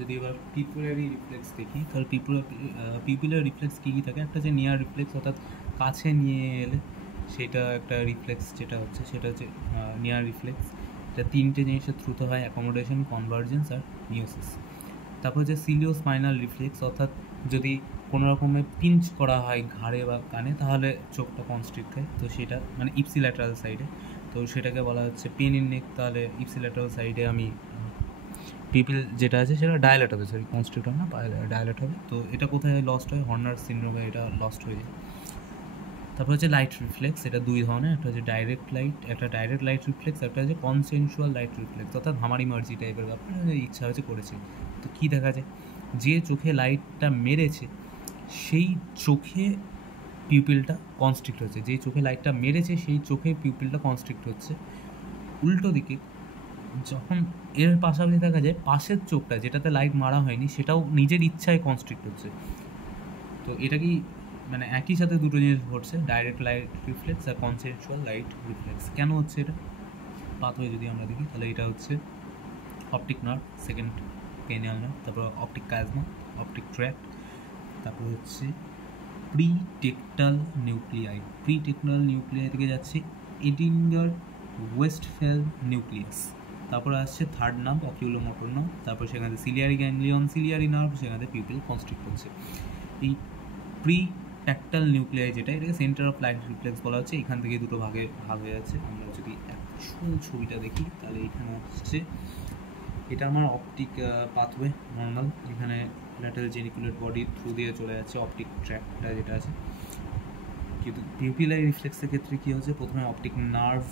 যদি এবার pupillary reflex দেখি, তাহলে পিপুলার রিফ্লেক্স কী কী থাকে, একটা যে নিয়ার রিফ্লেক্স, অর্থাৎ কাছে নিয়ে এলে সেটা একটা রিফ্লেক্স যেটা হচ্ছে সেটা হচ্ছে নিয়ার রিফ্লেক্স। এটা তিনটে জিনিসের থ্রুতে হয়, অ্যাকোমোডেশন, কনভার্জেন্স আর মিওসিস। তারপর হচ্ছে সিলিওস্পাইনাল রিফ্লেক্স, অর্থাৎ যদি কোনো রকমের পিঞ্চ করা হয় ঘাড়ে বা কানে তাহলে চোখটা কনস্ট্রিক্ট হয়, তো সেটা মানে ইপসিল্যাটারাল সাইডে, তো সেটাকে বলা হচ্ছে পেন ইন নেক। তাহলে ইপসিল্যাটারাল সাইডে আমি পিপিল যেটা আছে সেটা ডায়ালেট হবে, সরি কনস্ট্রিক্ট হবে না, ডায়ালেট হবে। তো এটা কোথায় লস্ট হয়, হর্নার সিনড্রোমে এটা লস্ট হয়ে যায়। তারপর হচ্ছে লাইট রিফ্লেক্স, এটা দুই ধরনের, একটা হচ্ছে ডাইরেক্ট লাইট রিফ্লেক্স, একটা হচ্ছে কনসেনসুয়াল লাইট রিফ্লেক্স, অর্থাৎ হামারি মার্জি টাইপের ব্যাপার, ইচ্ছা হয়েছে করেছে। তো কী দেখা যায়, যে চোখে লাইটটা মেরেছে সেই চোখে পিউপিলটা কনস্ট্রিক্ট হচ্ছে, যেই চোখে লাইটটা মেরেছে সেই চোখে পিউপিলটা কনস্ট্রিক্ট হচ্ছে। উল্টো দিকে যখন এর পাশাপাশি দেখা যায় পাশের চোখটা যেটাতে লাইট মারা হয়নি সেটাও নিজের ইচ্ছায় কনস্ট্রিক্ট হচ্ছে। তো এটা কি মানে একই সাথে দুটো জিনিস ঘটছে, ডাইরেক্ট লাইট রিফ্লেক্স আর কনসেনসুয়াল লাইট রিফ্লেক্স। কেন হচ্ছে এটা পাথওয়ে যদি আমরা দেখি, তাহলে এটা হচ্ছে অপটিক নার্ভ, সেকেন্ড পেনিয়াল নার্ভ, তারপর অপটিক কাজমা, অপটিক ট্র্যাক্ট, তারপর হচ্ছে প্রিটেকটাল নিউক্লিয়াই থেকে যাচ্ছে এডিঙ্গার ওয়েস্টফেল নিউক্লিয়াস। তারপরে আসছে থার্ড নার্ভ, অকিউলোমোটর নার্ভ, তারপর সেখানে সিলিয়ারি গ্যাংলিয়ন, সিলিয়ারি নার্ভ, সেখানে পিউপিল কনস্ট্রিক্ট হচ্ছে। এই প্রিট্যাক্টাল নিউক্লিয়াই যেটা, এটাকে সেন্টার অফ লাইট রিফ্লেক্স বলা হচ্ছে। এখান থেকে দুটো ভাগ হয়ে যাচ্ছে। আমরা যদি অ্যাকচুয়াল ছবিটা দেখি তাহলে এখানে আসছে এটা আমার অপটিক পাথওয়ে নর্মাল, এখানে ল্যাটারাল জেনিকুলেট বডির থ্রু দিয়ে চলে যাচ্ছে অপটিক ট্র্যাক্টটা যেটা আছে। কিন্তু পিউপিলারি রিফ্লেক্সের ক্ষেত্রে কী হচ্ছে, প্রথমে অপটিক নার্ভ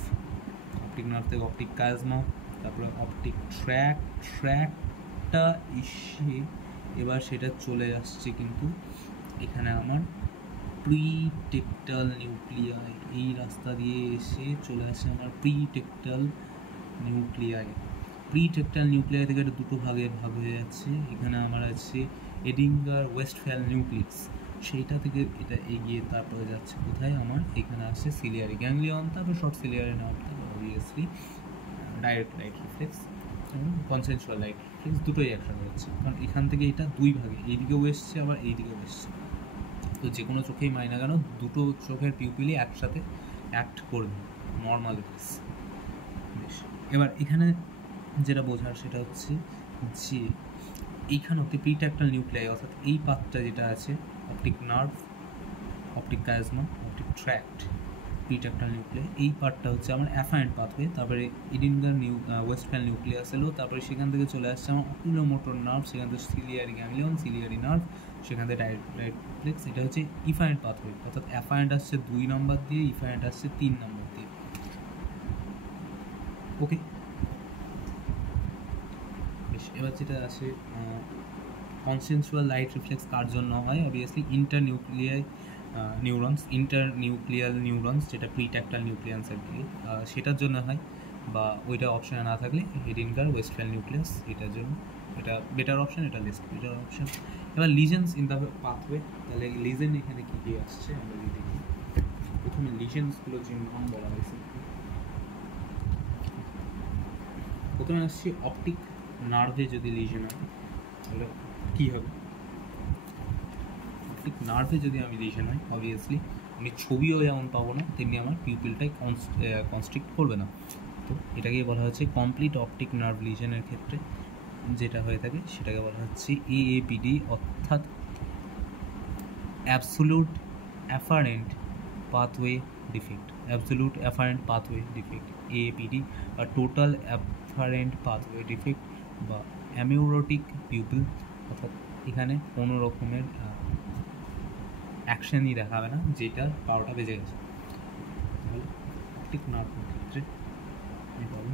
থেকে অপটিক কাজমা, তারপরে অপটিক ট্র্যাক্টটা এসে এবার সেটা চলে আসছে কিন্তু এখানে আমার প্রিটেকটাল নিউক্লিয়াই, এই রাস্তা দিয়ে এসে চলে আসছে আমার প্রিটেকটাল নিউক্লিয়াই থেকে এটা দুটো ভাগে ভাগ হয়ে যাচ্ছে। এখানে আমার আছে এডিঙ্গার ওয়েস্টফেল নিউক্লিয়াস, সেইটা থেকে এটা এগিয়ে তারপরে যাচ্ছে কোথায়, আমার এখানে আসছে সিলিয়ারি গ্যাংলিয়ন, তারপর শর্ট সিলিয়ারি নার্ভ, তারপর অবভিয়াসলি ডাইরেক্ট লাইট রিফ্লেক্স এবং কনসেনসুয়াল লাইট রিফ্লেক্স, দুটোই একসাথে হচ্ছে। কারণ এখান থেকে এটা দুই ভাগে, এইদিকেও এসছে আবার এইদিকেও এসছে। তো যে কোনো চোখেই মাই না কেন দুটো চোখের পিউপিলই একসাথে অ্যাক্ট করবে নর্মাল কেস। বেশ, এবার এখানে যেটা বোঝার সেটা হচ্ছে যে এইখানে অব্দি প্রিট্যাক্টাল নিউক্লিয়াই, অর্থাৎ এই পাথটা যেটা আছে optic nerve, optic chiasma, optic tract, pretectal nuclei, এই পার্টটা হচ্ছে আমার অ্যাফারেন্ট পাথওয়ে। তারপরে এডিঙ্গার ওয়েস্টফেল নিউক্লিয়াস এলো, তারপরে সেখান থেকে চলে আসছে আমার অকুলোমোটর নার্ভ, সেখান থেকে সিলিয়ারি গ্যাংলিয়ন, সিলিয়ারি নার্ভ, সেখান থেকে ডাইরেক্ট রিফ্লেক্স। এটা হচ্ছে ইফারেন্ট পাথওয়ে, অর্থাৎ অ্যাফারেন্ট আসছে 2 নম্বর দিয়ে, ইফারেন্ট আসছে 3 নম্বর দিয়ে। ওকে, বেশ, এবার যেটা আছে কনসেনসুয়াল লাইট রিফ্লেক্স কার জন্য হয়, অবভিয়াসলি ইন্টারনিউক্লিয়ার নিউরনস যেটা প্রিট্যাক্টাল নিউক্লিয়াস আর কি, সেটার জন্য হয়, বা ওইটা অপশানে না থাকলে এডিঙ্গার ওয়েস্টফেল নিউক্লিয়াস, এটার জন্য এটা বেটার অপশান, এটা লেস বেটার অপশান। এবার লিজেন্স ইন দ্য পাথওয়ে, তাহলে লিজেন এখানে কী কী আসছে আমরা যদি দেখি, প্রথমে লিজেন্সগুলো যেরকম বলা হয়েছে, প্রথমে আসছে অপটিক নার্ভে যদি লিজেন হয় তাহলে কী হবে। অপটিক নার্ভে যদি আমি লিজেন হয় অবভিয়াসলি আমি ছবিও যেমন পাবো না, তেমনি আমার পিউপিলটাই কনস্ট্রিক্ট করবে না। তো এটাকেই বলা হচ্ছে কমপ্লিট অপটিক নার্ভ লিজেনের ক্ষেত্রে যেটা হয়ে থাকে সেটাকে বলা হচ্ছে AAPD, অর্থাৎ absolute afferent pathway defect, AAPD, বা টোটাল অ্যাফারেন্ট পাথওয়ে ডিফেক্ট, বা অ্যামিউরোটিক পিউপিল, অর্থাৎ এখানে কোনো রকমের অ্যাকশনই দেখাবে না, যেটা 12টা বেজে গেছে। তাহলে অপটিক নার্ভের ক্ষেত্রে আমি পাবো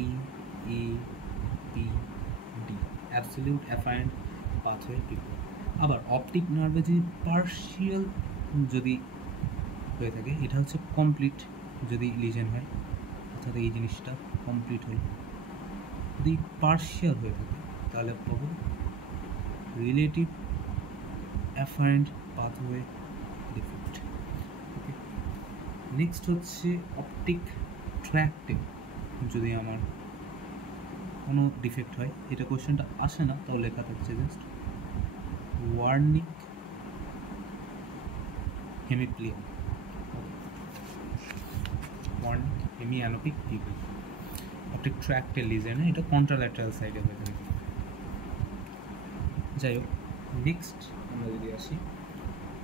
AAPD, absolute afferent pathway defect. আবার অপটিক নার্ভে যদি পার্শিয়াল যদি হয়ে থাকে, এটা হচ্ছে কমপ্লিট যদি লিজেন হয়, অর্থাৎ এই জিনিসটা কমপ্লিট হল। যদি পার্শিয়াল হয়ে থাকে তাহলে পাবো রিলেটিভ অ্যাফারেন্ট পাথওয়ে ডিফেক্ট। ওকে, নেক্সট হচ্ছে অপটিক ট্র্যাক্টে যদি আমার কোনো ডিফেক্ট হয়, এটা কোয়েশ্চেনটা আসে না, তাও লেখা থাকছে just Wernicke hemiplegia, Wernicke hemianopic pupil, optic ট্র্যাক্টের লিজেনে, এটা কন্ট্রাল্যাটারাল সাইডে হয়ে থাকে। যাই হোক, নেক্সট আমরা যদি আসি,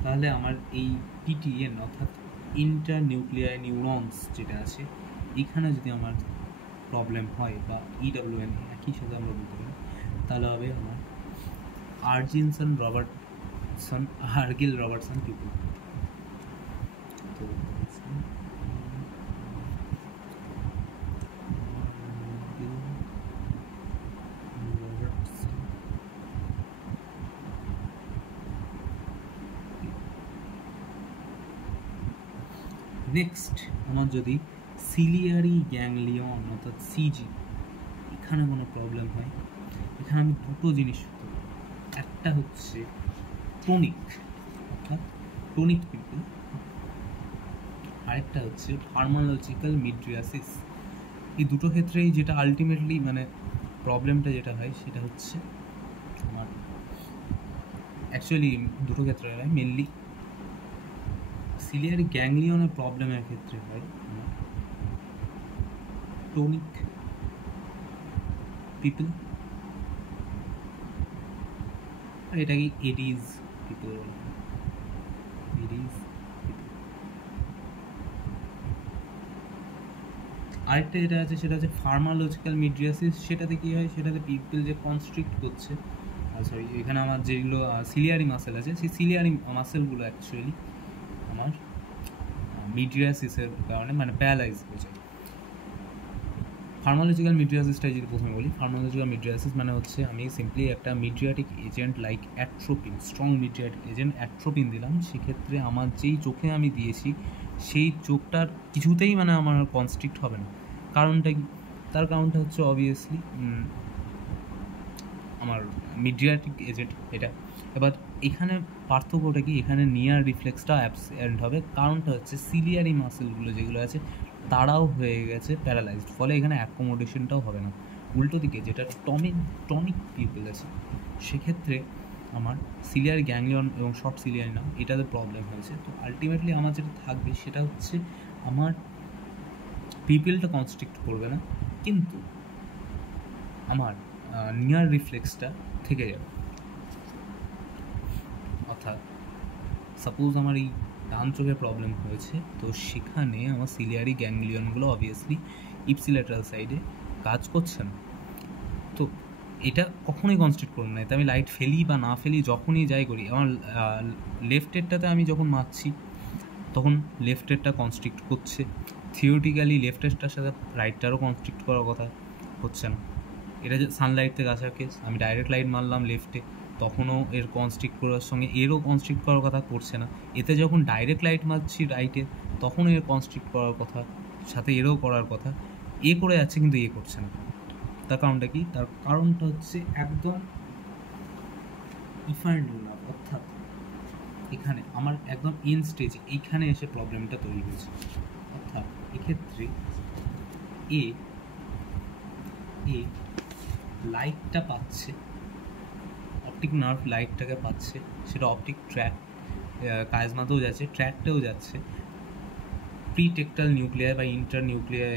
তাহলে আমার এই পিটিএন অর্থাৎ ইন্টারনিউক্লিয়ার নিউরনস যেটা আছে, এখানে যদি আমার প্রবলেম হয় বা ইডাব্লিউএন একই সাথে আমরা বলতে পারি, তাহলে হবে আমার আর্গিল রবার্টসন পিপল। তো নেক্সট আমার যদি সিলিয়ারি গ্যাংলিয়ন অর্থাৎ সিজি, এখানে কোনো প্রবলেম হয়, এখানে আমি দুটো জিনিস হতে পারি, একটা হচ্ছে টোনিক অর্থাৎ টোনিক পিপল, আরেকটা হচ্ছে ফার্মালজিক্যাল মিড্রিয়াসিস। এই দুটো ক্ষেত্রেই যেটা আলটিমেটলি মানে প্রবলেমটা যেটা হয় সেটা হচ্ছে আমার অ্যাকচুয়ালি দুটো ক্ষেত্রে হয়, মেনলি সিলিয়ারি গ্যাংলিয়নের প্রবলেমের ক্ষেত্রে হয় টোনিক পিপল, আর এটাকে এডিজ পিপল বলা হয়, এডিজ পিপল। আরেকটা যেটা আছে সেটা হচ্ছে ফার্মালজিক্যাল মিড্রিয়াসিস, সেটাতে কী হয়, সেটাতে পিপল যে কনস্ট্রিক্ট করছে, সরি এখানে আমার যেগুলো সিলিয়ারি মাসেল আছে, সেই সিলিয়ারি মাসেলগুলো অ্যাকচুয়ালি আমার মিড্রিয়াসিসের কারণে মানে প্যারালাইজ হয়ে যায়। ফার্মালজিক্যাল মিড্রিয়াসিসটাই যদি প্রথমে বলি, ফার্মালজিক্যাল মিড্রিয়াসিস মানে হচ্ছে আমি সিম্পলি একটা mydriatic agent like atropine, strong mydriatic agent atropine দিলাম, সেক্ষেত্রে আমার যেই চোখে আমি দিয়েছি সেই চোখটার কিছুতেই মানে আমার কনস্ট্রিক্ট হবে না। কারণটা কি? তার কারণটা হচ্ছে অবভিয়াসলি আমার মিড্রিয়াটিক এজেন্ট এটা। এবার এখানে পার্থক্যটা কি, এখানে নিয়ার রিফ্লেক্সটা অ্যাবসেন্ট হবে, কারণটা হচ্ছে সিলিয়ারি মাসেলগুলো যেগুলো আছে তারাও হয়ে গেছে প্যারালাইজড, ফলে এখানে অ্যাকোমোডেশনটাও হবে না। উল্টো দিকে যেটা টনিক পিপল আছে সেক্ষেত্রে আমার সিলিয়ারি গ্যাংলিয়ন এবং শর্ট সিলিয়ারি না, এটাতে প্রবলেম হয়েছে। তো আলটিমেটলি আমার যেটা থাকবে সেটা হচ্ছে আমার পিপলটা কনস্ট্রিক্ট করবে না, কিন্তু আমার নিয়ার রিফ্লেক্সটা থেকে যাবে। অর্থাৎ সাপোজ আমার এই ডান চোখে প্রবলেম হয়েছে, তো সেখানে আমার সিলিয়ারি গ্যাংলিয়নগুলো অবভিয়াসলি ইপসিল্যাটারাল সাইডে কাজ করছে না, তো এটা কখনোই কনস্ট্রিক্ট করবে না। এতে আমি লাইট ফেলি বা না ফেলি, যখনই যাই করি, আমার লেফটেরটাতে আমি যখন মারছি তখন লেফটেরটা কনস্ট্রিক্ট করছে, থিওরিটিক্যালি লেফটেরটার সাথে রাইটটারও কনস্ট্রিক্ট করার কথা হচ্ছে না। এটা যে সানলাইট থেকে আসার কেস, আমি ডাইরেক্ট লাইট মারলাম লেফটে, তখনও এর কনস্ট্রিক্ট করার সঙ্গে এরও কনস্ট্রিক্ট করার কথা করছে না। এতে যখন ডাইরেক্ট লাইট মারছি রাইটে, তখনও এর কনস্ট্রিক্ট করার কথা, সাথে এরও করার কথা, এ করে যাচ্ছে কিন্তু এ করছে না। তার কারণটা কি? তার কারণটা হচ্ছে একদম ইফারনুলার, অর্থাৎ এখানে আমার একদম ইন স্টেজে এইখানে এসে প্রবলেমটা তৈরি হয়েছে। অর্থাৎ এক্ষেত্রে এ লাইটটা পাচ্ছে, অপটিক নার্ভ লাইটটাকে পাচ্ছে, সেটা অপটিক ট্র্যাক কাইজমাতেও যাচ্ছে, ট্র্যাকটেও যাচ্ছে, প্রিটেকটাল নিউক্লিয়ার বা ইন্টার নিউক্লিয়ার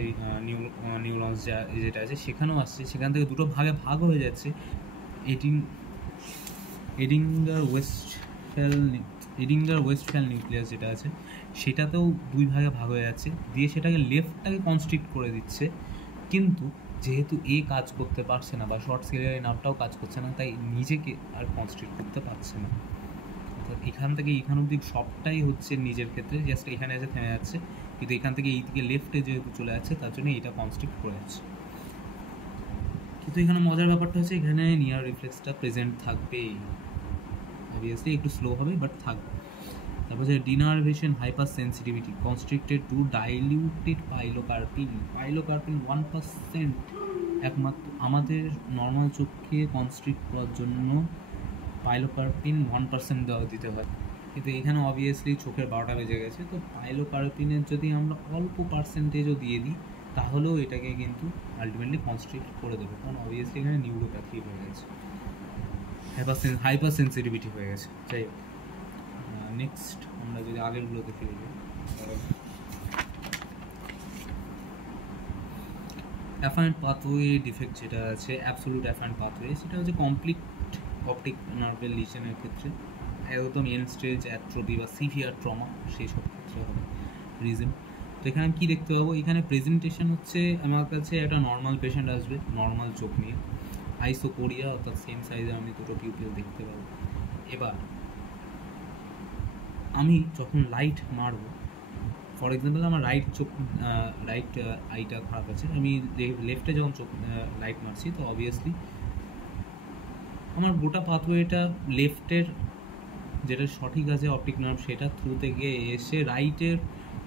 নিউরনস যেটা আছে সেখানেও আসছে, সেখান থেকে দুটো ভাগে ভাগ হয়ে যাচ্ছে। এডিঙ্গার ওয়েস্টফ্যাল নিউক্লিয়াস যেটা আছে সেটাতেও দুই ভাগে ভাগ হয়ে যাচ্ছে, দিয়ে সেটাকে লেফটটাকে কনস্ট্রিক্ট করে দিচ্ছে, কিন্তু যেহেতু এ কাজ করতে পারছে না বা শর্ট সিলিয়ারি নার্ভটাও কাজ করছে না, তাই নিজেকে আর কনস্ট্রিক্ট করতে পারছে না। অর্থাৎ এখান থেকে এখান অবধি সবটাই হচ্ছে নিজের ক্ষেত্রে, জাস্ট এখানে এসে থেমে যাচ্ছে, কিন্তু এখান থেকে এই দিকে লেফটে যেহেতু চলে যাচ্ছে তার জন্য এটা কনস্ট্রিক্ট করে যাচ্ছে। কিন্তু এখানে মজার ব্যাপারটা হচ্ছে এখানে নিয়ার রিফ্লেক্সটা প্রেজেন্ট থাকবেই, অবভিয়াসলি একটু স্লো হবে বাট থাকবে। তারপর যে denervation hyper sensitivity constricted to diluted pilocarpine 1%, একমাত্র আমাদের নর্মাল চোখকে কনস্ট্রিক্ট করার জন্য পাইলোকার্পিন 1% দিতে হয়, কিন্তু এখানে অবভিয়াসলি চোখের 12টা বেজে গেছে, তো পাইলোকার্পিনের যদি আমরা অল্প পার্সেন্টেজও দিয়ে দিই তাহলেও এটাকে কিন্তু আলটিমেটলি কনস্ট্রিক্ট করে দেবে, কারণ অবভিয়াসলি এখানে নিউরোপ্যাথি হয়ে গেছে, হাইপার সেন্সিটিভিটি হয়ে গেছে। যাই হোক, নেক্সট আমরা যদি আগেরগুলোতে ফিরে যাই, অ্যাফারেন্ট পাথওয়ে ডিফেক্ট যেটা আছে, অ্যাবসোলুট অ্যাফারেন্ট পাথওয়ে, সেটা হচ্ছে কমপ্লিট অপটিক নার্ভের লিশনের ক্ষেত্রে, একদম এন্ড স্টেজ অ্যাট্রোপি বা সিভিয়ার ট্রমা সেই সব ক্ষেত্রে হবে রিজন। তো এখানে আমি কী দেখতে পাবো, এখানে প্রেজেন্টেশন হচ্ছে আমার কাছে একটা নর্মাল পেশেন্ট আসবে নর্মাল চোখ নিয়ে, আইসোকোরিয়া অর্থাৎ সেম সাইজে আমি দুটো পিউপিল দেখতে পাবো। এবার আমি যখন লাইট মারবো, ফর এক্সাম্পল আমার রাইট আইটা খারাপ আছে, আমি লেফটে যখন চোখ লাইট মারছি, তো অবভিয়াসলি আমার গোটা পাথওয়েটা লেফটের যেটা সঠিক আছে অপটিক নার্ভ সেটা থ্রু থেকে এসে রাইটের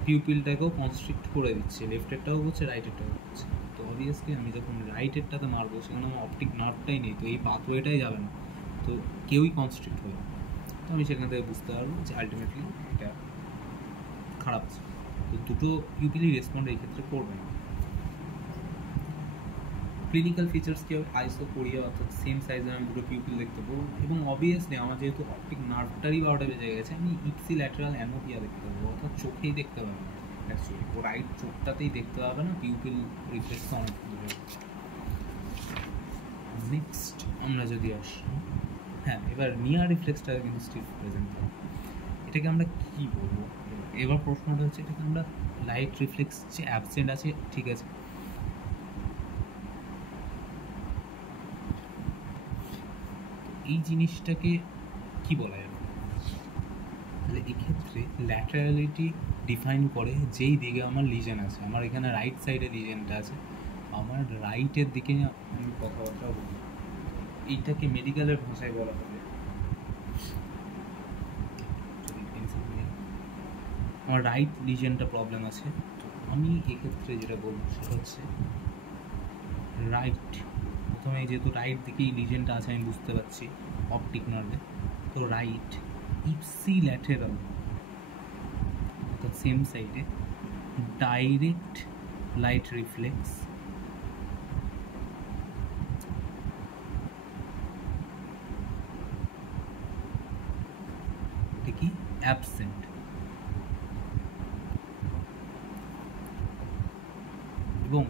পিউপিলটাকেও কনস্ট্রিক্ট করে দিচ্ছে, লেফটেরটাও করছে রাইটেরটাও করছে। তো অবভিয়াসলি আমি যখন রাইটেরটাতে মারবো সেখানে আমার অপটিক নার্ভটাই নেই, তো এই পাথওয়েটাই যাবে না, তো কেউই কনস্ট্রিক্ট হবে। তো আমি সেখান থেকে বুঝতে পারবো যে আলটিমেটলি এটা খারাপ আছে, তো দুটো পিউপিলই রেসপন্ড এই ক্ষেত্রে করবে না। ক্লিনিক্যাল ফিচার্স কি হবে, আইসোকোরিয়া অর্থাৎ সেম সাইজের আমি দুটো পিউপিল দেখতে পাবো, এবং অবভিয়াসলি আমার যেহেতু অপটিক নার্ভটারই 12টা বেজে গেছে, আমি ইপসি ল্যাটারাল অ্যানোপিয়া দেখতে পাবো, অর্থাৎ চোখেই দেখতে পাবো না, অ্যাকচুয়ালি ও রাইট চোখটাতেই দেখতে পাবে না, পিউপিল রিফ্লেক্স অনেক দূরে। নেক্সট আমরা যদি আসি, হ্যাঁ এবার নিয়ার রিফ্লেক্সটা কিন্তু স্টিল প্রেজেন্ট হবে। এটাকে আমরা কী বলবো, এবার প্রশ্নটা হচ্ছে এটাকে আমরা লাইট রিফ্লেক্স যে অ্যাবসেন্ট আছে, ঠিক আছে, এই জিনিসটাকে কি বলা যাবে, তাহলে এক্ষেত্রে ল্যাটারালিটি ডিফাইন করে যেই দিকে আমার লিজেন আছে, আমার এখানে রাইট সাইডে লিজেনটা আছে, আমার রাইটের দিকে আমি কথাবার্তা বলি, এইটাকে মেডিকেলের ভাষায় বলা হবে, আমার রাইট লিজেনটা প্রবলেম আছে, তো আমি এক্ষেত্রে যেটা বলবো সেটা হচ্ছে রাইট, প্রথমে যেহেতু রাইট দিকেই লিজেনটা আছে আমি বুঝতে পারছি অপটিক নার্ভে, তো রাইট ইপসি ল্যাটেরাল অর্থাৎ সেম সাইডে ডাইরেক্ট লাইট রিফ্লেক্স এটা কি অ্যাবসেন্ট, এবং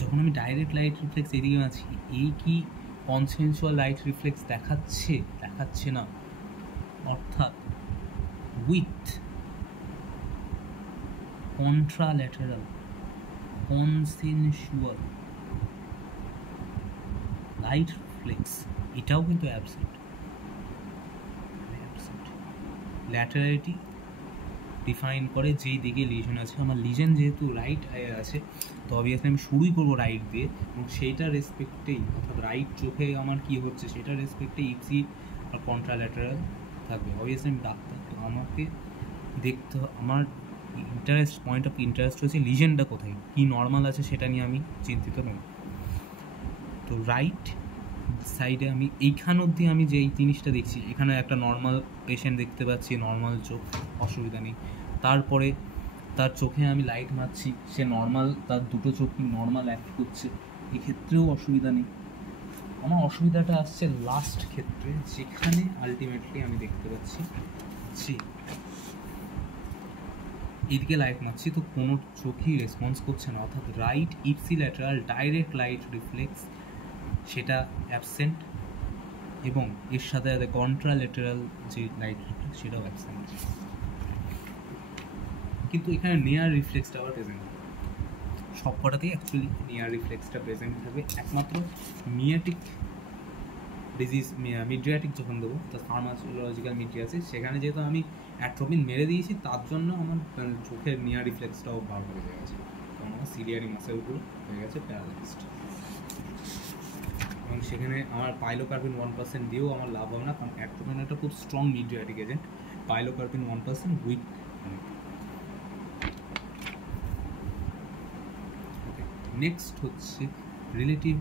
যখন আমি ডাইরেক্ট লাইট রিফ্লেক্স এদিকে আছি, এই কি কনসেনসুয়াল লাইট রিফ্লেক্স দেখাচ্ছে না, অর্থাৎ উইথ কন্ট্রাল্যাটারাল কনসেনসুয়াল লাইট রিফ্লেক্স, এটাও কিন্তু অ্যাবসেন্ট। ল্যাটারালিটি ডিফাইন করে যেই দিকে লিজন আছে, আমার লিজন যেহেতু রাইট আয়ে আছে, তো অবভিয়াসলি আমি শুরুই করবো রাইট দিয়ে, এবং সেইটার রেসপেক্টেই অর্থাৎ রাইট চোখে আমার কী হচ্ছে সেটার রেসপেক্টে ইপসি আর কন্ট্রাল্যাটারাল থাকবে। অবভিয়াসলি আমি ডাক্তার, তো আমাকে দেখতে আমার পয়েন্ট অফ ইন্টারেস্ট হচ্ছে লিজেনটা কোথায়, কী নর্মাল আছে সেটা নিয়ে আমি চিন্তিত নই। তো রাইট সাইডে আমি এইখান অবধি আমি যে এই জিনিসটা দেখছি, এখানে একটা নর্মাল পেশেন্ট দেখতে পাচ্ছি, নর্মাল চোখ, অসুবিধা নেই। তারপরে তার চোখে আমি লাইট মারছি, সে নর্মাল, তার দুটো চোখ নর্মাল অ্যাক্ট করছে, এক্ষেত্রেও অসুবিধা নেই। আমার অসুবিধাটা আসছে লাস্ট ক্ষেত্রে, যেখানে আলটিমেটলি আমি দেখতে পাচ্ছি যে এদিকে লাইট মারছি তো কোনো চোখই রেসপন্স করছে না, অর্থাৎ right ipsilateral direct light reflex সেটা অ্যাবসেন্ট, এবং এর সাথে সাথে কন্ট্রাল্যাটারাল যে লাইট রিফ্লেক্স সেটাও অ্যাবসেন্ট। কিন্তু এখানে নিয়ার রিফ্লেক্সটা আবার প্রেজেন্ট হবে, সব কটাতেই অ্যাকচুয়ালি নিয়ার রিফ্লেক্সটা প্রেজেন্ট থাকবে, একমাত্র মিয়াটিক ডিজিজ মিডিয়াটিক যখন দেবো, তার ফার্মাসোলজিক্যাল মিডিয়া আছে, সেখানে যেহেতু আমি অ্যাট্রোপিন মেরে দিয়েছি, তার জন্য আমার চোখের নিয়ার রিফ্লেক্সটাও বার হয়ে গেছে, কারণ আমার সিলিয়ারি মাসেলগুলো হয়ে গেছে প্যারালাইজড, এবং সেখানে আমার পাইলোকার্পিন 1% দিয়েও আমার লাভ হবে না, কারণ অ্যাট্রোপিন একটা খুব strong mydriatic agent, pilocarpine 1% weak. Next হচ্ছে রিলেটিভ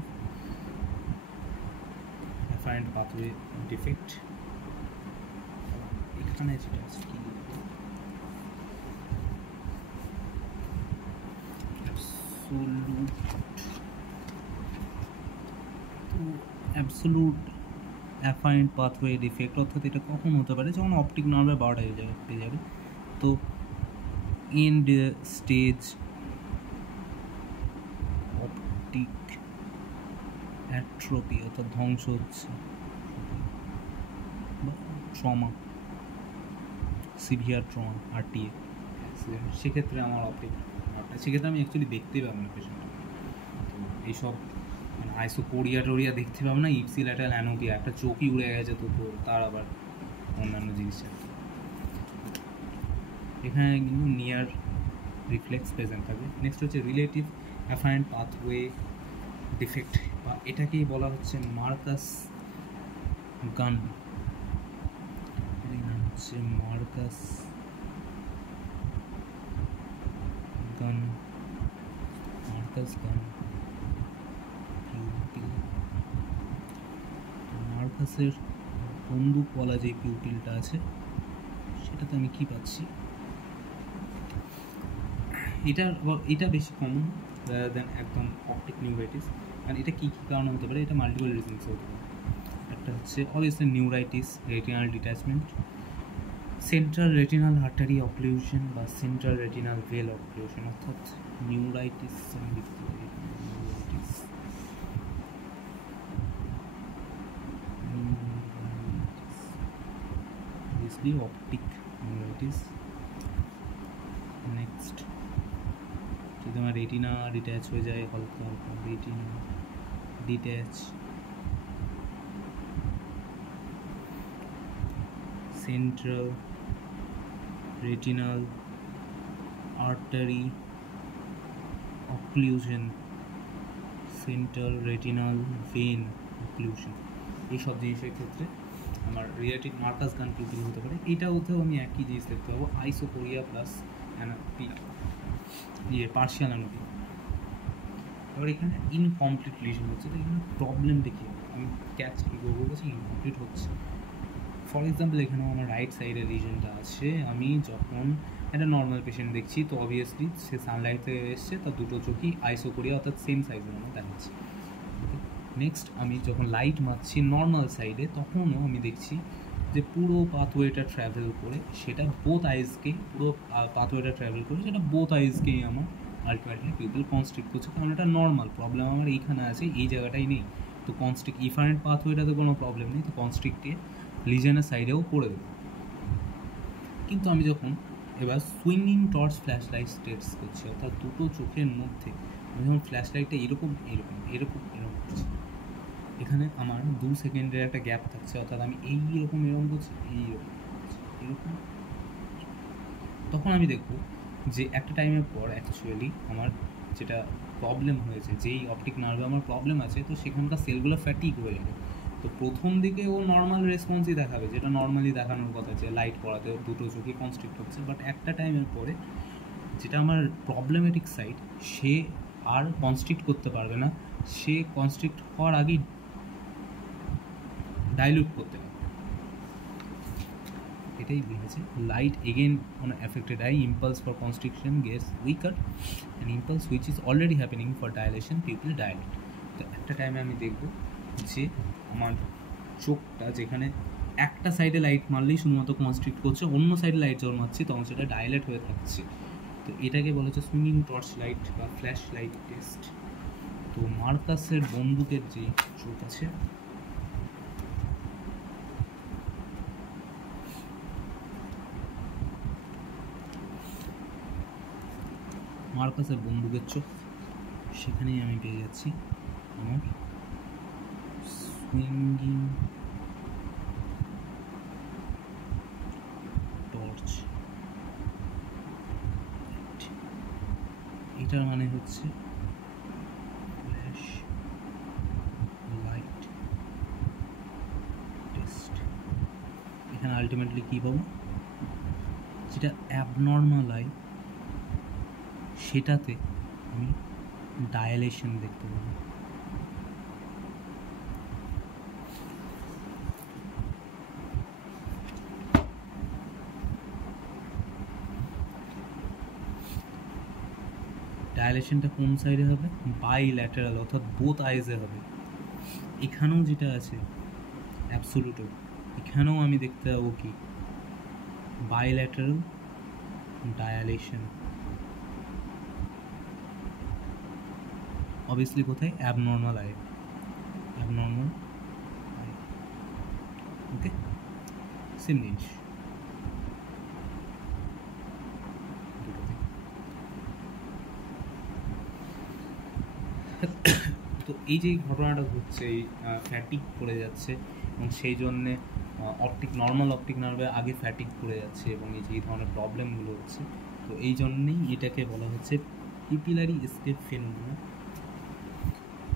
অ্যাফারেন্ট পাথওয়ে ডিফেক্ট, এখানে যেটা আছে কি অ্যাবসোলুট অ্যাফারেন্ট পাথওয়ে ডিফেক্ট, অর্থাৎ এটা কখন হতে পারে, যখন অপটিক নার্ভের 12টা পেয়ে যাবে। তো এন্ড স্টেজ অপটিক অ্যাট্রোপি, অর্থাৎ ধ্বংস হচ্ছে, বা trauma, severe trauma, RTA accident, সেক্ষেত্রে আমার অপটিক, সেক্ষেত্রে আমি অ্যাকচুয়ালি দেখতেই পাবো না পেশেন্টটা। তো এইসব মানে আইসোকোরিয়া টোরিয়া দেখতে পাবো না, ইপসিল্যাটারাল অ্যানোপিয়া, একটা চোখই উড়ে গেছে, তো তার আবার অন্যান্য জিনিস। এখানে কিন্তু নিয়ার রিফ্লেক্স প্রেজেন্ট থাকবে। নেক্সট হচ্ছে রিলেটিভ অ্যাফারেন্ট পাথওয়ে ডিফেক্ট, বা এটাকেই বলা হচ্ছে মার্কাস গান। হচ্ছে মার্কাস গান, মার্কাসের বন্দুকওয়ালা যে পিউপিলটা আছে সেটাতে আমি কি পাচ্ছি, এটা বেশি কমন দেন একদম অপটিক নিউরাইটিস। আর এটা কী কী কারণে হতে পারে, এটা মাল্টিপল রিজনস হতে পারে। একটা হচ্ছে obviously neuritis, retinal detachment, central retinal artery occlusion বা সেন্ট্রাল রেটিনাল ভেল অক্লুশন, অর্থাৎ নিউরাইটিস আমি লিখতে পারি, অপটিক নিউরাইটিস। নেক্সট যদি আমার রেটিনা ডিট্যাচ হয়ে যায়, হালকা হালকা retina detach, central retinal artery occlusion, central retinal vein occlusion, এইসব জিনিসের ক্ষেত্রে আমার রিলেটিভ মার্কাস গান পিউপিল হতে পারে। এইটাতেও আমি একই জিনিস দেখতে পাবো, আইসোকোরিয়া প্লাস পার্শিয়াল অ্যানোপি। এবার এখানে ইনকমপ্লিট লিশন হচ্ছে, তো এখানে প্রবলেমটা কী হবে, আমি ক্যাচ কী করবো, বলছি ইনকমপ্লিট হচ্ছে। ফর এক্সাম্পল এখানেও আমার রাইট সাইডের লিশনটা আছে, আমি যখন একটা নর্মাল পেশেন্ট দেখছি, তো অবভিয়াসলি সে সানলাইট থেকে এসছে, তার দুটো চোখই আইসোকোরিয়া অর্থাৎ সেম সাইজের আমার দেখাচ্ছে। নেক্সট আমি যখন লাইট মারছি নর্মাল সাইডে, তখনও আমি দেখছি যে পুরো পাথওয়েটা ট্র্যাভেল করে সেটা বোথ আইজকেই, পুরো পাথওয়েটা ট্র্যাভেল করে সেটা বোথ আইজকেই আমার আলটিমেটলি পিউপিল কনস্ট্রিক্ট করছে, কারণ এটা নর্মাল। প্রবলেম আমার এইখানে আছে, এই জায়গাটাই নেই। তো কনস্ট্রিক্ট ইফারেন্ট পাথওয়েটাতে কোনো প্রবলেম নেই, তো কনস্ট্রিক্টে লিজনের সাইডেও করে দেবো। কিন্তু আমি যখন এবার swinging torch flash light test করছি, অর্থাৎ দুটো চোখের মধ্যে আমি যখন ফ্ল্যাশ লাইটটা এরকম এরকম এরকম এরকম করছি, এখানে আমার 2 সেকেন্ডের একটা গ্যাপ থাকছে, অর্থাৎ আমি এইরকম এরকম করছি, এইরকম এরকম, তখন আমি দেখব যে একটা টাইমের পর অ্যাকচুয়ালি আমার যেটা প্রবলেম হয়েছে, যেই অপটিক নার্ভে আমার প্রবলেম আছে, তো সেখানকার সেলগুলো ফ্যাটিক হয়ে যাবে। তো প্রথম দিকে ও নর্মাল রেসপন্সই দেখাবে, যেটা নর্মালি দেখানোর কথা, যে লাইট পড়াতে দুটো চোখে কনস্ট্রিক্ট হচ্ছে, বাট একটা টাইমের পরে যেটা আমার প্রবলেমেটিক সাইড, সে আর কনস্ট্রিক্ট করতে পারবে না, সে কনস্ট্রিক্ট হওয়ার আগেই ডাইলিউট করতে পারবে। এটাই বুঝেছে। Light again on affected eye, impulse for constriction gets weaker, and impulse which is already happening for dilation pupil dilate. তো একটা টাইমে আমি দেখব যে আমার চোখটা যেখানে একটা সাইডে লাইট মারলেই শুধুমাত্র কনস্ট্রিক্ট করছে, অন্য সাইডে লাইট যখন মারছি তখন সেটা ডাইলেট হয়ে থাকছে। তো এটাকে বলা হচ্ছে সুইমিং টর্চ লাইট বা ফ্ল্যাশ লাইট টেস্ট। তো মার্কাসের বন্দুকের যে চোখ আছে, মার্কাসের বন্দুকের চোখ, সেখানেই আমি পেয়ে যাচ্ছি আমার সুইঙ্গিং টর্চ। এটার মানে হচ্ছে ফ্ল্যাশ লাইট টেস্ট। এখানে আলটিমেটলি কী পাবো, যেটা অ্যাবনর্মাল আই সেটাতে আমি ডায়ালেশন দেখতে পাবো। ডায়ালেশনটা কোন সাইডে হবে? বাইল্যাটারাল, অর্থাৎ বোথ আইজে হবে। এখানেও যেটা আছে অ্যাবসোলুটও, এখানেও আমি দেখতে পাবো কি বাইল্যাটারাল ডায়ালেশন। অবভিয়াসলি কোথায়? Abnormal I, abnormal I. Okay, same জিনিস তো এই যে ঘটনাটা ঘটছে, এই ফ্যাটিক পড়ে যাচ্ছে এবং সেই জন্যে নর্মাল অপটিক নার্ভে আগে ফ্যাটিক পড়ে যাচ্ছে এবং এই যে এই ধরনের প্রবলেমগুলো হচ্ছে। তো এই জন্যেই এটাকে বলা হচ্ছে পিপিলারি এসকেপ ফেনোমেনন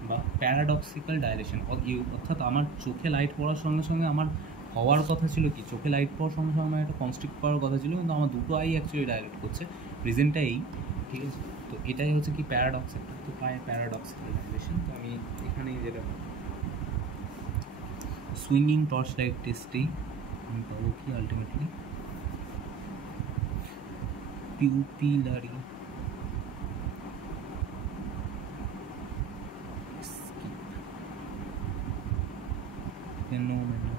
বা প্যারাডক্সিক্যাল ডাইলেশন। অর্থাৎ আমার চোখে লাইট পড়ার সঙ্গে সঙ্গে আমার হওয়ার কথা ছিল কি, চোখে লাইট পড়ার সঙ্গে সঙ্গে আমার একটা কনস্ট্রিক্ট করার কথা ছিল, কিন্তু আমার দুটো আই অ্যাকচুয়ালি ডাইলেট করছে। রিজনটা এই, ঠিক আছে? তো এটাই হচ্ছে কি প্যারাডক্সিক্যাল, তো প্যারাডক্সিক্যাল ডাইলেশন। তো আমি এখানেই যেটা সুইঙ্গিং টর্চ লাইট টেস্টেই আমি পাবো কি আলটিমেটলি পিউপিলারি ফেনোমেনন।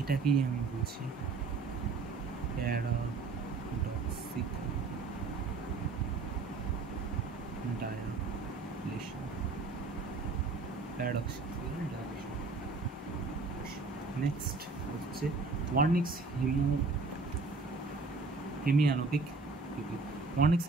এটাকেই আমি বলছি paradoxical dilation. Paradoxical dilation. Next হচ্ছে ওয়ার্নিক্স হেমিয়ানোপিক পিউপিল। ওয়ার্নিক্স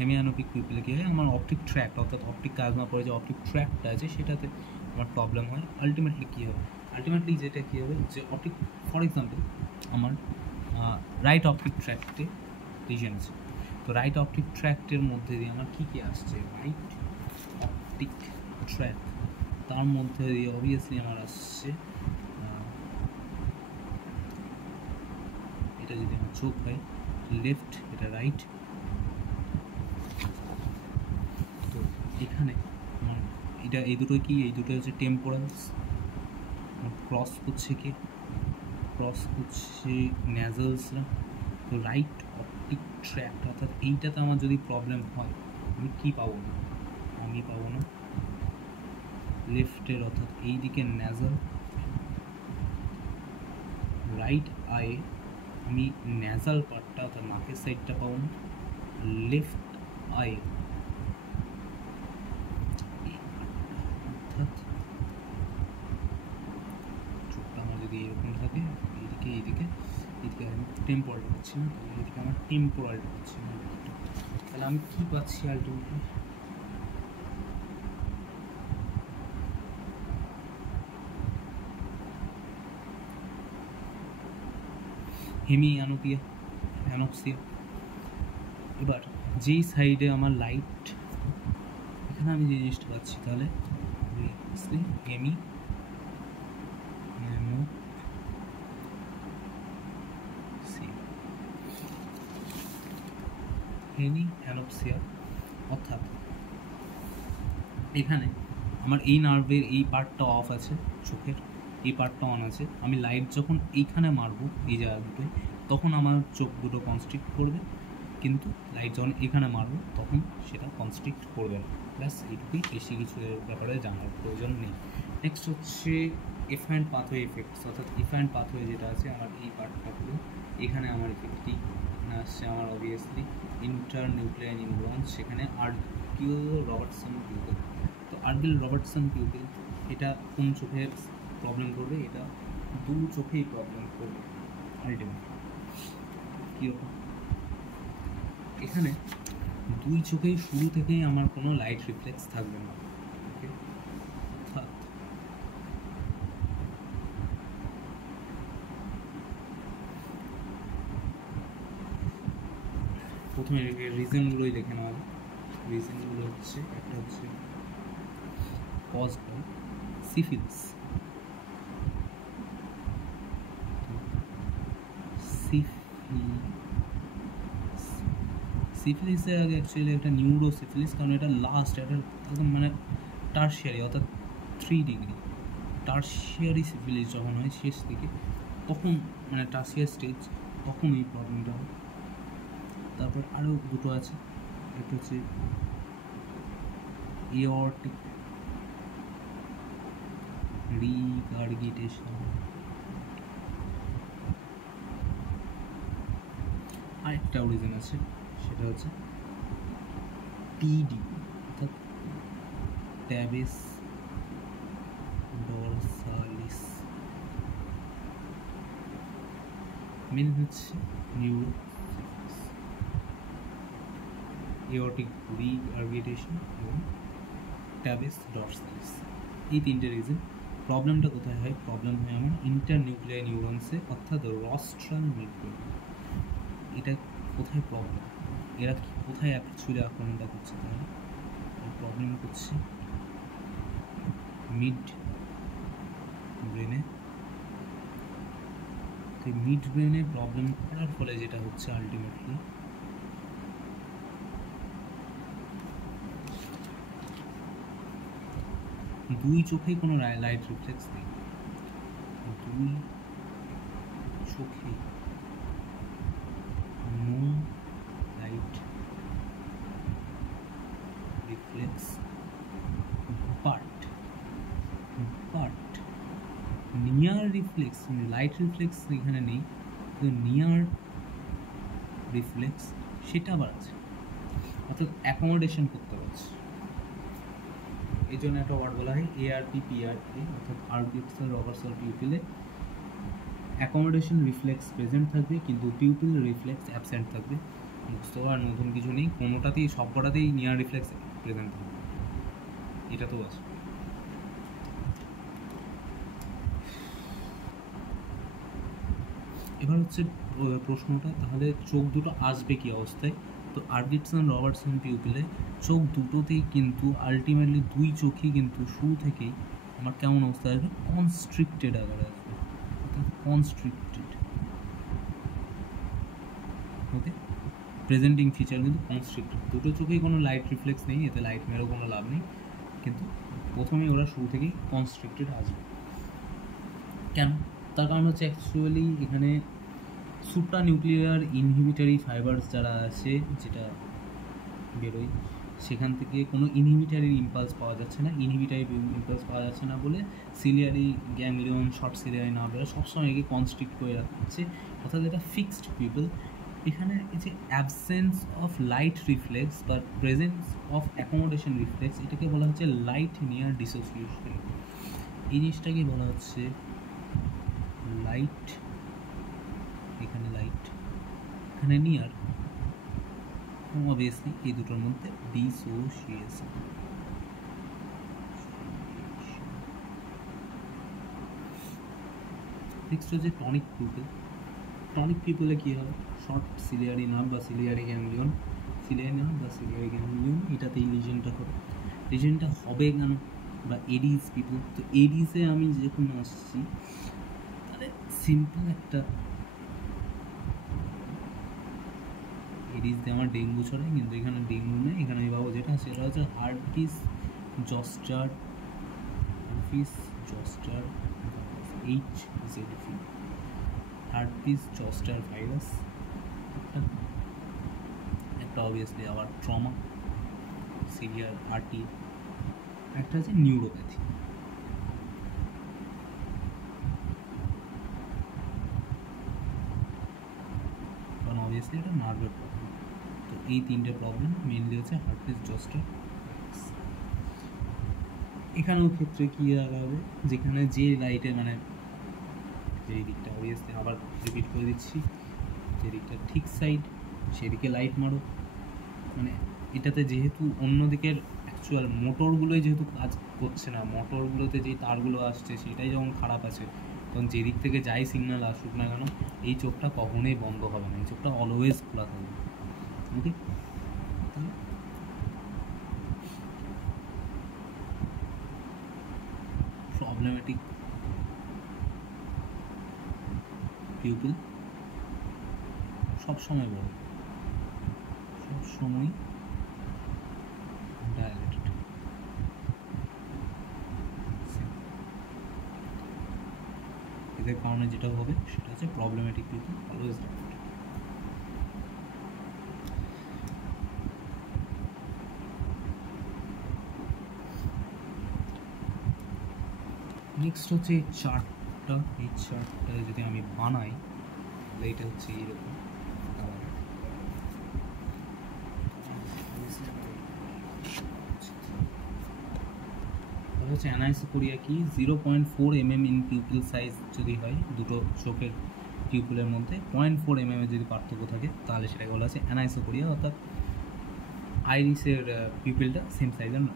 হেমিয়ানোপিক পিউপিলে কী হয়, আমার অপটিক ট্র্যাক্ট অর্থাৎ অপটিক কাজমা পরে যে অপটিক ট্র্যাক্টটা আছে সেটাতে আমার প্রবলেম হয়। আলটিমেটলি কী হবে? আলটিমেটলি যেটা কী হবে যে অপটিক, ফর এক্সাম্পল আমার রাইট অপটিক ট্র্যাক্টে রিজন আছে, তো রাইট অপটিক ট্র্যাক্টের মধ্যে দিয়ে আমার কী কী আসছে? রাইট অপটিক ট্র্যাক, তার মধ্যে দিয়ে অবভিয়াসলি আমার আসছে এটা যদি আমার চোখ হয় লেফট, এটা রাইট। তো এখানে আমার এটা এই দুটো কি, এই দুটো হচ্ছে টেম্পোরালস, ক্রস করছে কি, ক্রস করছে ন্যাজলসরা। তো রাইট অপটিক ট্র্যাক্ট অর্থাৎ এইটাতে আমার যদি প্রবলেম হয় আমি কি পাবো না? আমি পাবো না লেফটের অর্থাৎ এই দিকে ন্যাজল। রাইট আই আমি ন্যাজাল পার্টটা অর্থাৎ নাকের সাইডটা পাবো না। লেফট আই অর্থাৎ চোখটা আমার যদি এরকম থাকে এইদিকে এইদিকে এইদিকে আমি টেম্পোরাল পাচ্ছি না, তাহলে এইদিকে আমার টেম্পোরাল পাচ্ছি না। তাহলে আমি কী পাচ্ছি আলটিমেটলি? অ্যানোক্সিয়া। এবার যেই সাইডে আমার লাইট, এখানে আমি যে জিনিসটা পাচ্ছি তাহলে হেমিয়ানোপিয়া অর্থাৎ এখানে আমার এই নার্ভের এই পার্টটা অফ আছে, চোখের এই পার্টটা অন আছে। আমি লাইট যখন এইখানে মারবো এই জায়গা দুটোয়, তখন আমার চোখ দুটো কনস্ট্রিক্ট করবে, কিন্তু লাইট যখন এখানে মারবো তখন সেটা কনস্ট্রিক্ট করবে না। ব্যাস এইটুকুই, বেশি কিছু এর ব্যাপারে জানার প্রয়োজন নেই। নেক্সট হচ্ছে এফারেন্ট পাথওয়ে এফেক্টস, অর্থাৎ এফারেন্ট পাথওয়ে যেটা আছে আমার এই পার্টটা হলো এখানে আমার এফেক্টটি আসছে আমার অবভিয়াসলি ইন্টারনিউক্লিয়ার নিউরনস, সেখানে আর্গিল রবার্টসন পিউপিল। তো আর্গিল রবার্টসন পিউপিল এটা কোন চোখে প্রবলেম করবে? এটা দু চোখেই প্রবলেম করবে আলটিমেটলি। কীরকম? এখানে দুই চোখেই শুরু থেকেই আমার কোনো লাইট রিফ্লেক্স থাকবে না। ওকে, প্রথমে রিজনগুলোই দেখে নেওয়া যায়। রিজনগুলো হচ্ছে একটা হচ্ছে কজ বাই সিফিলিস। সিফিলিসের আগে অ্যাকচুয়ালি একটা নিউরোসিফিলিস, কারণ এটা লাস্ট, এটা একদম মানে টার্সিয়ারি অর্থাৎ 3 ডিগ্রি, টার্সিয়ারি সিফিলিস যখন হয় শেষ থেকে, তখন মানে টার্সিয়ারি স্টেজ, তখন এই প্রবলেমটা হয়। তারপর আরও দুটো আছে, একটা হচ্ছে এঅর্টিক রিগার্গিটেশন, আরেকটা রিজন আছে, সেটা হচ্ছে টিডি অর্থাৎ ট্যাবিস ডরসালিস। মেন হচ্ছে নিউরোসিফিলিস, এঅর্টিক রিগার্গিটেশন এবং ট্যাবিস ডরসালিস, এই তিনটে রিজন। প্রবলেমটা কোথায় হয়? প্রবলেম হয় আমার ইন্টারনিউক্লিয়ার নিউরনসে, অর্থাৎ রস্ট্রাল মিডব্রেন। এটা কোথায় প্রবলেম? এরা কোথায় অ্যাকচুয়ালি আক্রমণটা করছে? তাহলে প্রবলেম করছে মিড ব্রেনে। তো মিড ব্রেনে প্রবলেম করার ফলে যেটা হচ্ছে আলটিমেটলি দুই চোখেই কোনো লাইট রিফ্লেক্স নেই, দুই চোখে no light reflex, but near reflex, light reflex এখানে নেই, তো নিয়ার রিফ্লেক্স সেটা আবার আছে, অর্থাৎ অ্যাকোমোডেশন করতে পারছে। এই জন্য একটা ওয়ার্ড বলা হয় এআরপি পিআরপি, অর্থাৎ আর্টিফিশিয়াল রবার্সাল পিউপিলে অ্যাকোমোডেশন রিফ্লেক্স প্রেজেন্ট থাকবে, কিন্তু পিউপিল রিফ্লেক্স অ্যাবসেন্ট থাকবে। বুঝতে পারার নতুন কিছু নেই, কোনোটাতেই সবকটাতেই নিয়ার রিফ্লেক্স প্রেজেন্ট থাকবে, এটা তো আছে। এবার হচ্ছে প্রশ্নটা, তাহলে চোখ দুটো আসবে কি অবস্থায়? তো আর্ডিটসন রবার্টসন পিউপিলে চোখ দুটোতেই কিন্তু আলটিমেটলি দুই চোখই কিন্তু শুরু থেকেই আমার কেমন অবস্থায় আসবে? কনস্ট্রিক্টেড আকারে আসবে, অর্থাৎ কনস্ট্রিক্টেড। ওকে, প্রেজেন্টিং ফিচার কিন্তু কনস্ট্রিক্টেড। দুটো চোখেই কোনো লাইট রিফ্লেক্স নেই, এতে লাইট মেরেও কোনো লাভ নেই, কিন্তু প্রথমেই ওরা শুরু থেকেই কনস্ট্রিক্টেড আসবে। কেন? তার কারণ হচ্ছে অ্যাকচুয়ালি এখানে সুপ্রা নিউক্লিয়ার ইনহিবিটারি ফাইবার্স যারা আছে, যেটা বেরোয়, সেখান থেকে কোনো ইনহিবিটারি ইম্পালস পাওয়া যাচ্ছে না। ইনহিবিটারি ইম্পালস পাওয়া যাচ্ছে না বলে সিলিয়ারি গ্যাংলিয়ন, শর্ট সিলিয়ারি না বেরোয়, সবসময় একে কনস্ট্রিক্ট করে রাখছে, অর্থাৎ এটা ফিক্সড পিপল। এখানে এই যে অ্যাবসেন্স অফ লাইট রিফ্লেক্স বা প্রেজেন্স অফ অ্যাকোমোডেশন রিফ্লেক্স, এটাকে বলা হচ্ছে লাইট নিয়ার ডিসোসিয়েশন। এই জিনিসটাকে বলা হচ্ছে লাইট, এখানে লাইট, এখানে নিয়ার, অবভিয়াসলি এই দুটোর মধ্যে ডিসোসিয়েশন। নেক্সট হচ্ছে টনিক পিপল। টনিক পিপলে কী হবে? শর্ট সিলিয়ারি নার্ভ বা সিলিয়ারি গ্যাংলিয়ন, সিলিয়ারি নার্ভ বা সিলিয়ারি গ্যাংলিয়ন, এটাতেই লিজেনটা হবে। লিজেনটা হবে কেন? বা এডিস পিপল, তো এডিসে আমি যখন আসছি, তাহলে সিম্পল একটা এডিস দিয়ে আমার ডেঙ্গু ছড়ায়, কিন্তু এখানে ডেঙ্গু নেই, এখানে আমি পাবো যেটা, সেটা হচ্ছে herpes zoster, herpes zoster HZV, herpes zoster virus একটা অবভিয়াসলি, আবার ট্রমা, সিভিয়ার আরটি, একটা হচ্ছে নিউরোপ্যাথি। কারণ অবভিয়াসলি এটা নার্ভের প্রবলেম। তো এই তিনটে প্রবলেম মেনলি হচ্ছে হার্পিস জস্টার। এখানেও ক্ষেত্রে কী দেখা হবে? যেখানে যে লাইটে মানে যেই দিকটা, অবভিয়াসলি আবার রিপিট করে দিচ্ছি, যে দিকটা ঠিক সাইড সেদিকে লাইট মারো। মানে এটাতে যেহেতু অন্য দিকের অ্যাকচুয়াল মোটরগুলোই যেহেতু কাজ করছে না, মোটরগুলোতে যেই তারগুলো আসছে সেটাই যখন খারাপ আছে, তখন যেদিক থেকে যাই সিগন্যাল আসুক না কেন, এই চোখটা কখনোই বন্ধ হবে না, এই চোখটা অলওয়েজ খোলা থাকবে। ওকে, প্রবলেমেটিক পিউপিল সবসময় বড়, সবসময় ডায়ালেটেড। এদের কারণে যেটা হবে সেটা হচ্ছে problematic people always doubt. Next হচ্ছে এই চার্টটা। এই চার্টটা যদি আমি বানাই তাহলে এটা হচ্ছে এইরকম। হচ্ছে অ্যানাইসোকোরিয়া কি 0.4 mm ইন পিউপিল সাইজ যদি হয়, দুটো চোখের পিউপিলের মধ্যে 0.4 mm এর যদি পার্থক্য থাকে তাহলে সেটাকে বলা হচ্ছে অ্যানাইসোকোরিয়া, অর্থাৎ আইরিসের পিউপিলটা সেম সাইজের না।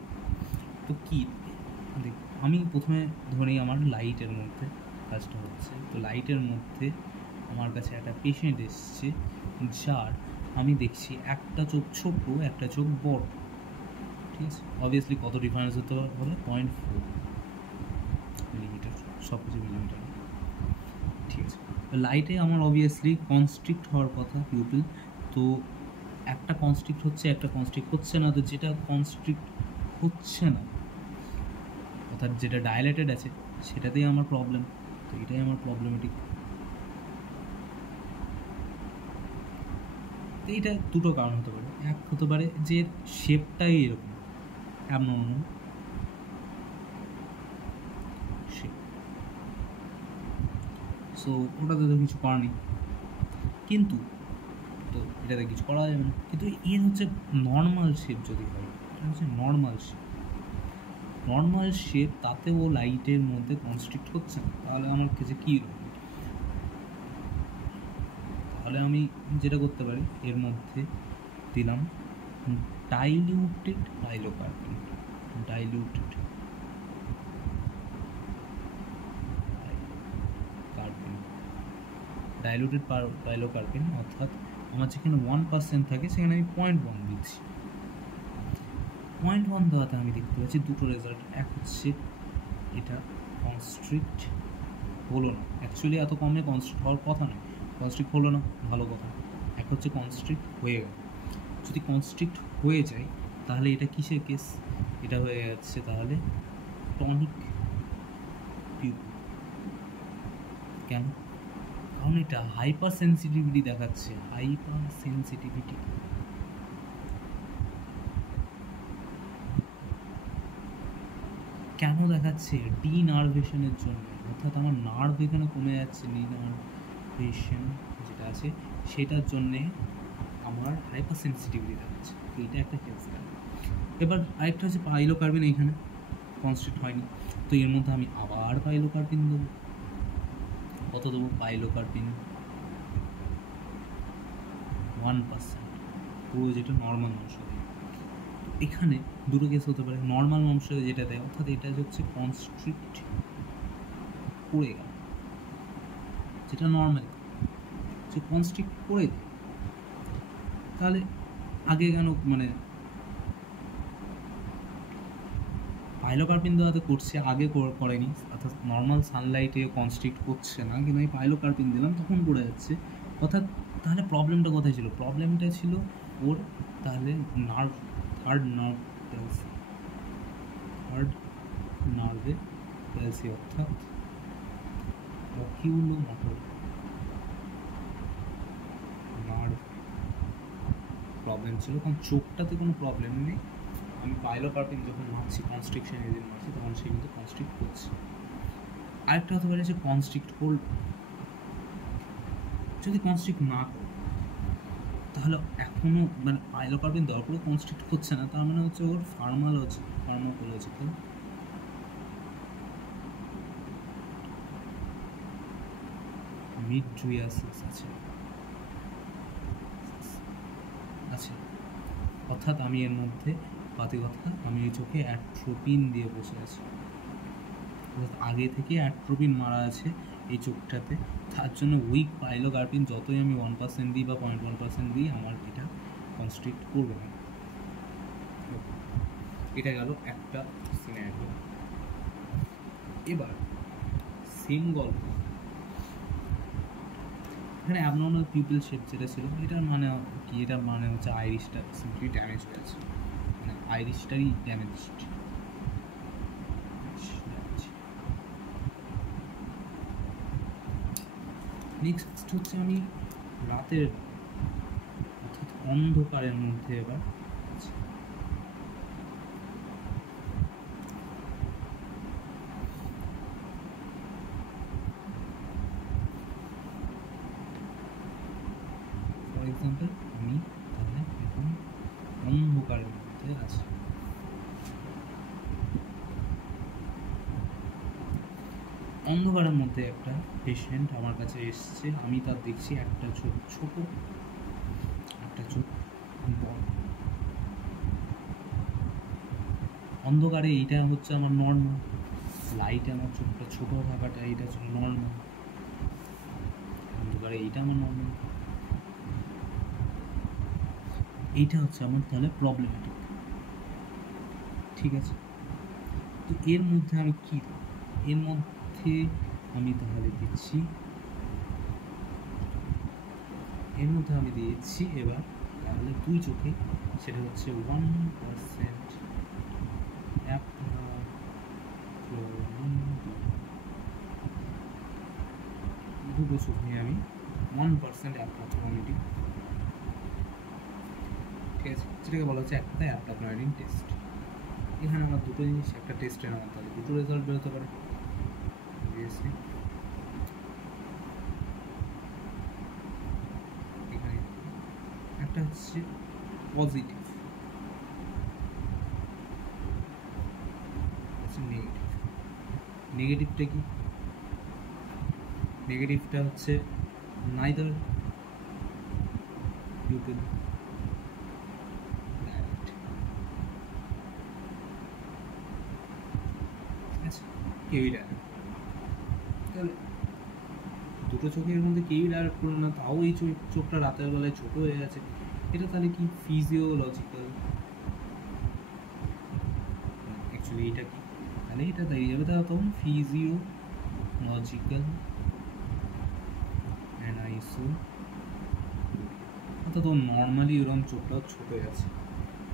তো কী আমি প্রথমে ধরি আমার লাইটের মধ্যে কাজটা হচ্ছে। তো লাইটের মধ্যে আমার কাছে একটা পেশেন্ট এসছে যার আমি দেখছি একটা চোখ ছোট একটা চোখ বড়, ঠিক আছে। অবভিয়াসলি কত ডিফারেন্স হতে হলে 0.4 মিলিমিটার, সব কিছু মিলিমিটার, ঠিক আছে। লাইটে আমার অবভিয়াসলি কনস্ট্রিক্ট হওয়ার কথা পিউপিল, তো একটা কনস্ট্রিক্ট হচ্ছে একটা কনস্ট্রিক্ট হচ্ছে না। তো যেটা কনস্ট্রিক্ট হচ্ছে না অর্থাৎ যেটা ডাইলেটেড আছে সেটাতেই আমার প্রবলেম। তো এটাই আমার প্রবলেমেটিক। তো এইটা দুটো কারণ হতে পারে। এক হতে পারে যে শেপটাই এরকম অ্যাবনর্মাল শেপ, সো ওটাতে তো কিছু করার নেই। কিন্তু তো এটাতে কিছু করা যাবে না। কিন্তু এর হচ্ছে নর্মাল শেপ যদি হয়, এটা হচ্ছে নর্মাল শেপ, নর্মাল শেপ তাতেও লাইটের মধ্যে কনস্ট্রিক্ট হচ্ছে না, তাহলে আমার কাছে কী হবে? তাহলে আমি যেটা করতে পারি এর মধ্যে দিলাম ডাইলিউটেড পাইলোকার্পিন। ডাইলিউটেড কার্পিন, ডাইলিউটেড পাইলোকার্পিন, অর্থাৎ আমার যেখানে 1% থাকে সেখানে আমি 0.1 দিচ্ছি। 0.1 দেওয়াতে আমি দেখতে পাচ্ছি দুটো রেজাল্ট। এক হচ্ছে এটা কনস্ট্রিক্ট হলো না, অ্যাকচুয়ালি এত কমে কনস্ট্রিক্ট হওয়ার কথা নয়, কনস্ট্রিক্ট হলো না, ভালো কথা। এক হচ্ছে কনস্ট্রিক্ট হয়ে গেল। যদি কনস্ট্রিক্ট হয়ে যায় তাহলে এটা কিসের কেস? এটা হয়ে যাচ্ছে তাহলে টনিক পিউপিল। কেন? কারণ এটা হাইপার সেন্সিটিভিটি দেখাচ্ছে, হাইপার সেন্সিটিভিটি। কেন দেখাচ্ছে? ডিনার্ভেশনের জন্য, অর্থাৎ আমার নার্ভ এখানে কমে যাচ্ছে, ডিনার্ভেশন যেটা আছে সেটার জন্যে আমার হাইপার সেন্সিটিভিটি দেখাচ্ছে। এইটা একটা কেস গেল। এবার আরেকটা হচ্ছে পাইলোকার্পিন, এইখানে কনস্ট্রিক্ট হয়নি, তো এর মধ্যে আমি আবার পাইলোকার্পিন দেবো। কত দেবো? পাইলোকার্পিন 1%, পুরো যেটা নর্মাল মানুষের দেয়। এখানে দুটো কেস হতে পারে। নর্মাল মানুষের যেটা দেয় অর্থাৎ এটা হচ্ছে কনস্ট্রিক্ট করে গেল, যেটা নর্মাল যে কনস্ট্রিক্ট করে দেয়, তাহলে আগে কেন মানে পাইলোকার্পিন দেওয়াতে করছে, আগে করেনি, অর্থাৎ নর্মাল সানলাইটে কনস্ট্রিক্ট করছে না, কিন্তু আমি পাইলোকার্পিন দিলাম তখন করে যাচ্ছে। অর্থাৎ তাহলে প্রবলেমটা কোথায় ছিল? প্রবলেমটা ছিল ওর তাহলে নার্ভ, থার্ড নার্ভে প্যালসি, অর্থাৎ অকিউলোমোটর নার্ভ প্রবলেম ছিল। কারণ চোখটাতে কোনো প্রবলেম নেই, আমি পাইলোকার্পিন যখন মারছি, কনস্ট্রিকশন এদিন মারছি, তখন সে কিন্তু কনস্ট্রিক্ট করছে। আরেকটা হতে পারে যে কনস্ট্রিক্ট করল, যদি কনস্ট্রিক্ট না করে তাহলে এখনও মানে পাইলোকার্পিন দেওয়ার পরে কনস্ট্রিক্ট হচ্ছে না, তার মানে হচ্ছে ওর ফার্মাকোলজিক্যাল মিড্রিয়াসিস আছে। অর্থাৎ আমি এর মধ্যে পাতি কথা, আমি এই চোখে অ্যাট্রোপিন দিয়ে বসে আছি, আগে থেকে অ্যাট্রোপিন মারা আছে এই চোখটাতে, তার জন্য উইক পাইলোকার্পিন যতই আমি 1% দিই বা 0.1% দিই আমার এটা কনস্ট্রিক্ট করবে না। এটা গেল একটা সিনারিও। এবার সেম গল্প এখানে অ্যাবনর্মাল পিউপিল শেপ যেটা ছিল, এটার মানে কি? এটার মানে হচ্ছে আইরিশটা সিম্পলি ড্যামেজ হয়ে আছে, মানে আইরিশটারই ড্যামেজড। নেক্সট হচ্ছে আমি রাতের অর্থাৎ অন্ধকারের মধ্যে এবার ফর এক্সাম্পল আমি তাহলে এখন অন্ধকারের মধ্যে আছি। অন্ধকারের মধ্যে একটা পেশেন্ট আমার কাছে এসছে, আমি তার দেখছি একটা চোখ ছোট, একটা চোখ বড়। অন্ধকারে এইটা হচ্ছে আমার নর্মাল, লাইটে আমার চোখটা ছোট থাকাটা এইটা হচ্ছে নর্মাল, অন্ধকারে এইটা আমার নর্মাল, এইটা হচ্ছে আমার তাহলে প্রবলেমেটিক। ঠিক আছে, তো এর মধ্যে আমি কী দেব? এর মধ্যে আমি তাহলে দিচ্ছি, এর মধ্যে আমি দিয়েছি এবার তাহলে দুই চোখে, সেটা হচ্ছে 1% দুটো চোখে আমি 1% অ্যাপ্রক্সিমেটলি, ঠিক আছে, যেটাকে বলা হচ্ছে একটা অ্যাপ্রক্সিমেটিং টেস্ট। এখানে আমার দুটো জিনিস, একটা টেস্টের আমার তাহলে দুটো রেজাল্ট বেরোতে পারে। এখানে একটা হচ্ছে পজিটিভ, নেগেটিভ। নেগেটিভটা কি? নেগেটিভটা হচ্ছে নাইদার পিউপিল ডাইরেক্ট, ঠিক আছে, কেউই ডাইরেক্ট। তাহলে দুটো চোখের মধ্যে কেউই ডাইরেক্ট করলো না, তাও এই চোখটা রাতের বেলায় ছোট হয়ে গেছে, এটা তাহলে কি ফিজিওলজিক্যাল? অ্যাকচুয়ালি এটা কি? তাহলে এটা দাঁড়িয়ে যাবে তাহলে তখন ফিজিওলজিক্যাল অ্যানাইসো, অর্থাৎ তো নর্মালি ওরকম চোখটা ছোট হয়ে আছে,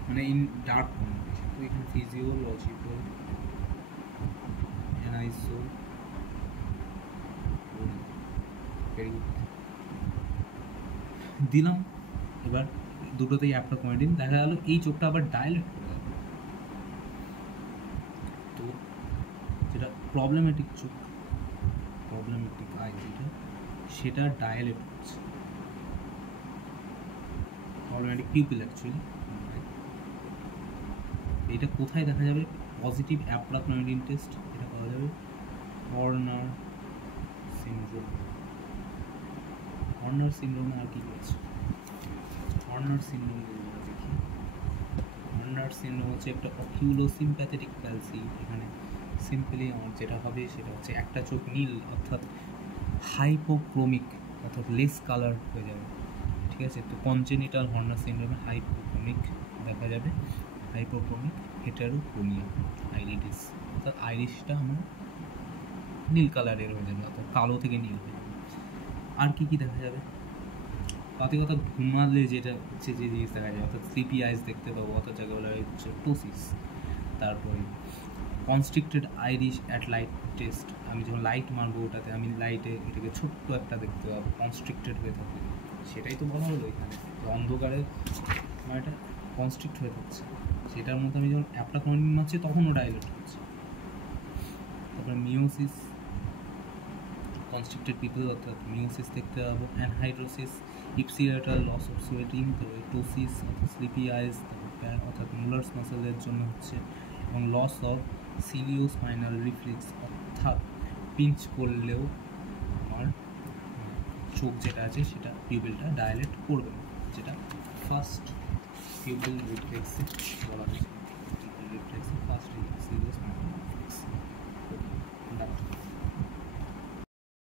মানে ইন ডার্ক কম্বিনেশন। তো এখানে ফিজিওলজিক্যাল অ্যানাইসো দিলাম। এবার দুটোতেই অ্যাপ্রক্সিমেটিং দেখা গেল, এই চোখটা আবার ডাইলেট করে গেল। তো যেটা প্রবলেমেটিক চোখ, প্রবলেমেটিক আই যেটা, সেটা ডায়ালেট হচ্ছে, প্রবলেমেটিক পিউপিল অ্যাকচুয়ালি। এটা কোথায় দেখা যাবে? পজিটিভ অ্যাপ্রক্সিমেটিং টেস্ট, এটা পাওয়া যাবে হর্নার সিনড্রোম। হর্নার সিনড্রোমে আর কি আছে? হর্নার সিনড্রোম যদি আমরা দেখি, হর্নার সিনড্রোম হচ্ছে একটা অকিউলোসিম্প্যাথেটিক প্যালসি। এখানে সিম্পলি আমার যেটা হবে সেটা হচ্ছে একটা চোখ নীল, অর্থাৎ হাইপোক্রোমিক, অর্থাৎ লেস কালার হয়ে যাবে, ঠিক আছে। তো কনজেনিটাল হর্নার সিনড্রোমে হাইপোক্রোমিক দেখা যাবে, হাইপোক্রোমিক হেটারোক্রোমিয়া আইরিডিস, অর্থাৎ আইরিশটা আমার নীল কালারের হয়ে যাবে, অর্থাৎ কালো থেকে নীল হয়ে যাবে। আর কি কি দেখা যাবে? তাতে কথা ঘুমালে যেটা হচ্ছে যে জিনিস দেখা যায়, অর্থাৎ স্লিপি আইস দেখতে পাবো, অর্থাৎ যাকে বলা হচ্ছে টোসিস। তারপরে constricted Irish at light test, আমি যখন লাইট মারবো ওটাতে আমি লাইটে এটাকে ছোট্ট একটা দেখতে পাবো, কনস্ট্রিক্টেড হয়ে থাকবে, সেটাই তো বলা হলো এখানে। তো অন্ধকারে আমার এটা কনস্ট্রিক্ট হয়ে থাকছে, সেটার মধ্যে আমি যখন অ্যাপ্রক্সিমেটিং মারছি তখনও ডাইলেট হচ্ছে। তারপরে মিওসিস, কনস্ট্রিক্টেড পিপল অর্থাৎ মিওসিস দেখতে পাবো, অ্যানহাইড্রোসিস, ইপসিলেটাল লস অফ সোয়েটিং, তারপরে টোসিস অর্থাৎ স্লিপি আইস, অর্থাৎ মুলার্স মাসেলের জন্য হচ্ছে, এবং লস অফ সিলিওস্পাইনাল রিফ্লেক্স, অর্থাৎ পিঞ্চ করলেও আমার চোখ যেটা আছে সেটা পিউপিলটা ডায়ালেট করবে, যেটা ফার্স্ট পিউপিল রিফ্লেক্সে বলা হয়েছে, পিউপিল রিফ্লেক্সে ফার্স্ট সিলিওস্পাইনাল রিফ্লেক্স।